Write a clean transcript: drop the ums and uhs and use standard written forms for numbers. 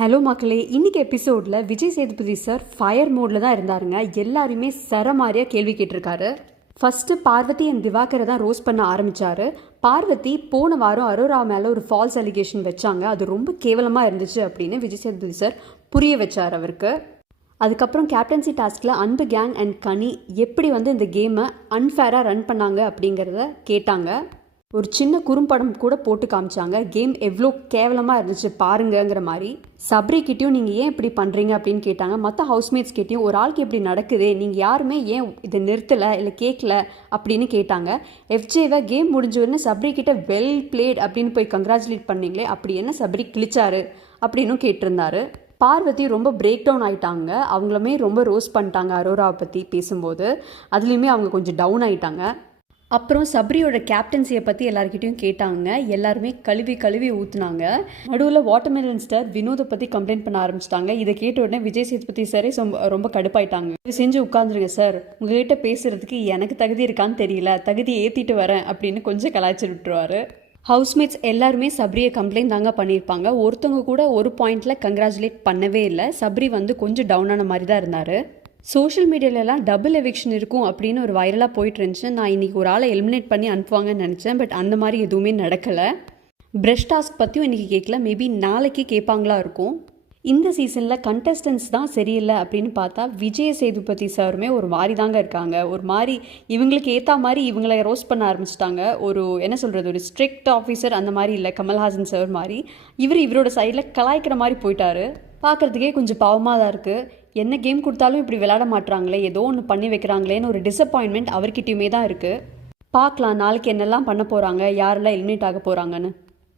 Hello மக்களே, இன்னைக்கு எபிசோடில் விஜய் சேதுபதி சார் ஃபயர் மோடில் தான் இருந்தாருங்க. எல்லாருமே சரமாரியாக கேள்வி கேட்டிருக்காரு. ஃபஸ்ட்டு பார்வதி அண்ட் திவாகரை தான் ரோஸ் பண்ண ஆரம்பித்தார். பார்வதி போன வாரம் அரோரா மேலே ஒரு ஃபால்ஸ் அலிகேஷன் வச்சாங்க, அது ரொம்ப கேவலமாக இருந்துச்சு அப்படின்னு விஜய் சேதுபதி சார் புரிய வச்சார் அவருக்கு. அதுக்கப்புறம் கேப்டன்சி டாஸ்கில் அன்பு கேங் அண்ட் கனி எப்படி இந்த கேமை அன்ஃபேராக ரன் பண்ணாங்க அப்படிங்கிறத கேட்டாங்க. ஒரு சின்ன குறும்படம் கூட போட்டு காமிச்சாங்க, கேம் எவ்வளோ கேவலமாக இருந்துச்சு பாருங்கிற மாதிரி. சப்ரிக்கிட்டையும் நீங்கள் ஏன் இப்படி பண்ணுறீங்க அப்படின்னு கேட்டாங்க. மற்ற ஹவுஸ்மேட்ஸ் கிட்டையும் ஒரு ஆளுக்கு இப்படி நடக்குது, நீங்கள் யாருமே ஏன் இதை நிறுத்தலை இல்லை கேட்கல அப்படின்னு கேட்டாங்க. எஃப்ஜேவை கேம் முடிஞ்சவொடனே சப்ரிக்கிட்ட வெல் பிளேட் அப்படின்னு போய் கங்க்ராச்சுலேட் பண்ணீங்களே, அப்படி என்ன சப்ரி கிழிச்சாரு அப்படின்னு கேட்டிருந்தாரு. பார்வதி ரொம்ப பிரேக் டவுன் ஆகிட்டாங்க. அவங்களுமே ரொம்ப ரோஸ் பண்ணிட்டாங்க அரோராவை பற்றி பேசும்போது. அதுலேயுமே அவங்க கொஞ்சம் டவுன் ஆகிட்டாங்க. அப்புறம் சப்ரியோட கேப்டன்சியை பற்றி எல்லாருக்கிட்டையும் கேட்டாங்க. எல்லாருமே கழுவி ஊற்றுனாங்க. நடுவில் வாட்டர்மெலன் ஸ்டார் வினோதை பற்றி கம்ப்ளைண்ட் பண்ண ஆரம்பிச்சிட்டாங்க. இதை கேட்ட உடனே விஜய் சேதுபதி சாரே ரொம்ப கடுப்பாயிட்டாங்க. இது செஞ்சு உட்காந்துருங்க சார், உங்ககிட்ட பேசுறதுக்கு எனக்கு தகுதி இருக்கான்னு தெரியல, தகுதியை ஏற்றிட்டு வரேன் அப்படின்னு கொஞ்சம் கலாய்ச்சி விட்டுருவாரு. ஹவுஸ்மேட்ஸ் எல்லாருமே சப்ரியை கம்ப்ளைண்ட் தாங்க பண்ணியிருப்பாங்க. ஒருத்தவங்க கூட ஒரு பாயிண்டில் கங்க்ராச்சுலேட் பண்ணவே இல்லை. சப்ரி கொஞ்சம் டவுனான மாதிரி தான் இருந்தார். சோஷியல் மீடியாலலாம் டபுள் எவிக்ஷன் இருக்கும் அப்படின்னு ஒரு வைரலாக போயிட்டு இருந்துச்சு. நான் இன்றைக்கி ஒரு ஆளை எலிமினேட் பண்ணி அனுப்புவாங்கன்னு நினச்சேன். பட் அந்த மாதிரி எதுவுமே நடக்கலை. பிரஷ் டாஸ்க் பற்றியும் இன்றைக்கி கேட்கல, மேபி நாளைக்கு கேட்பாங்களா இருக்கும். இந்த சீசனில் கண்டஸ்டன்ஸ் தான் சரியில்லை அப்படின்னு பார்த்தா விஜய் சேதுபதி சாருமே ஒரு மாதிரி தாங்க இருக்காங்க. ஒரு மாதிரி இவங்களுக்கு ஏற்ற மாதிரி இவங்களை ரோஸ்ட் பண்ண ஆரம்பிச்சிட்டாங்க. ஒரு என்ன சொல்கிறது, ஒரு ஸ்ட்ரிக்ட் ஆஃபீஸர் அந்த மாதிரி இல்லை, கமல்ஹாசன் சார் மாதிரி. இவரோட சைடில் கலாய்க்கிற மாதிரி போயிட்டாரு. பார்க்குறதுக்கே கொஞ்சம் பாவமாக தான் இருக்குது. என்ன கேம் கொடுத்தாலும் இப்படி விளையாட மாட்டுறாங்களே, ஏதோ ஒன்று பண்ணி வைக்கிறாங்களேன்னு ஒரு டிசப்பாயின்மெண்ட் அவர்கிட்டயுமே தான் இருக்குது. பார்க்கலாம் நாளைக்கு என்னெல்லாம் பண்ண போகிறாங்க, யாரெல்லாம் எலிமினேட் ஆக போகிறாங்கன்னு.